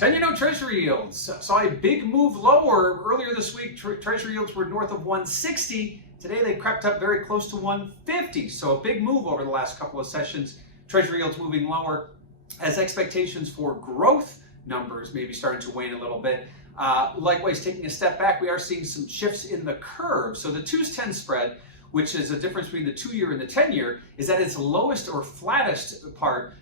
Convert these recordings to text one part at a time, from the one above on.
10-year note Treasury yields saw a big move lower earlier this week. Treasury yields were north of 160. Today they crept up very close to 150. So a big move over the last couple of sessions. Treasury yields moving lower as expectations for growth numbers maybe starting to wane a little bit. Likewise, taking a step back, we are seeing some shifts in the curve. So the 2s10 spread, which is a difference between the 2-year and the 10-year, is at its lowest or flattest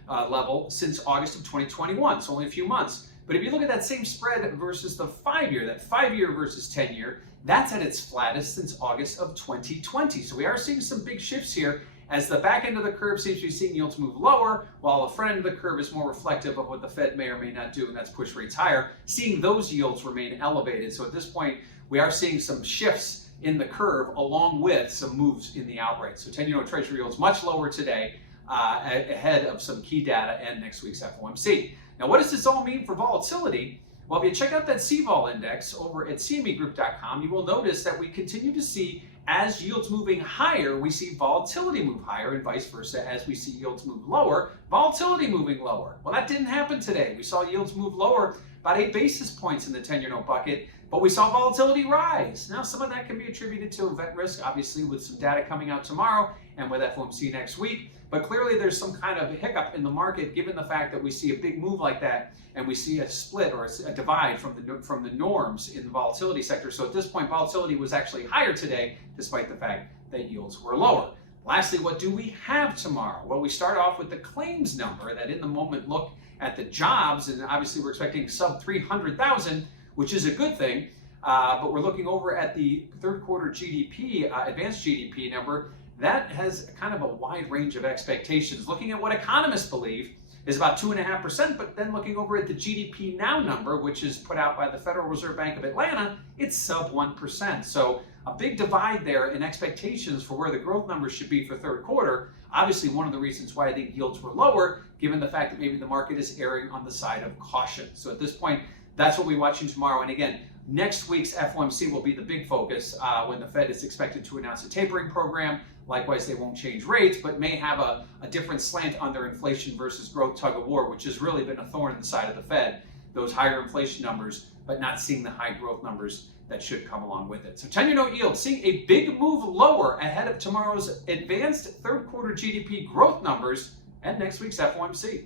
level since August of 2021, so only a few months. But if you look at that same spread versus the 5-year, that 5-year versus 10-year, that's at its flattest since August of 2020. So we are seeing some big shifts here as the back end of the curve seems to be seeing yields move lower, while the front end of the curve is more reflective of what the Fed may or may not do, and that's push rates higher, seeing those yields remain elevated. So at this point, we are seeing some shifts in the curve along with some moves in the outright. So 10-year note Treasury yields much lower today ahead of some key data and next week's FOMC. Now, what does this all mean for volatility? Well, if you check out that CVOL index over at CMEgroup.com, you will notice that we continue to see, as yields moving higher, we see volatility move higher, and vice versa. As we see yields move lower, volatility moving lower. Well, that didn't happen today. We saw yields move lower about 8 basis points in the 10-year note bucket, but we saw volatility rise. Now, some of that can be attributed to event risk, obviously, with some data coming out tomorrow and with FOMC next week. But clearly, there's some kind of hiccup in the market, given the fact that we see a big move like that, and we see a split or a divide from the norms in the volatility sector. So at this point, volatility was actually higher today, despite the fact that yields were lower. Lastly, what do we have tomorrow? Well, we start off with the claims number that in the moment look at the jobs, and obviously we're expecting sub 300,000, which is a good thing, but we're looking over at the third quarter GDP, advanced GDP number. That has kind of a wide range of expectations. Looking at what economists believe is about 2.5%, but then looking over at the GDP Now number, which is put out by the Federal Reserve Bank of Atlanta, it's sub 1%. So a big divide there in expectations for where the growth numbers should be for third quarter. Obviously, one of the reasons why I think yields were lower, given the fact that maybe the market is erring on the side of caution. So at this point, that's what we're watching tomorrow. And again, next week's FOMC will be the big focus when the Fed is expected to announce a tapering program. Likewise, they won't change rates, but may have a different slant on their inflation versus growth tug of war, which has really been a thorn in the side of the Fed, those higher inflation numbers, but not seeing the high growth numbers that should come along with it. So 10-year note yield seeing a big move lower ahead of tomorrow's advanced third quarter GDP growth numbers and next week's FOMC.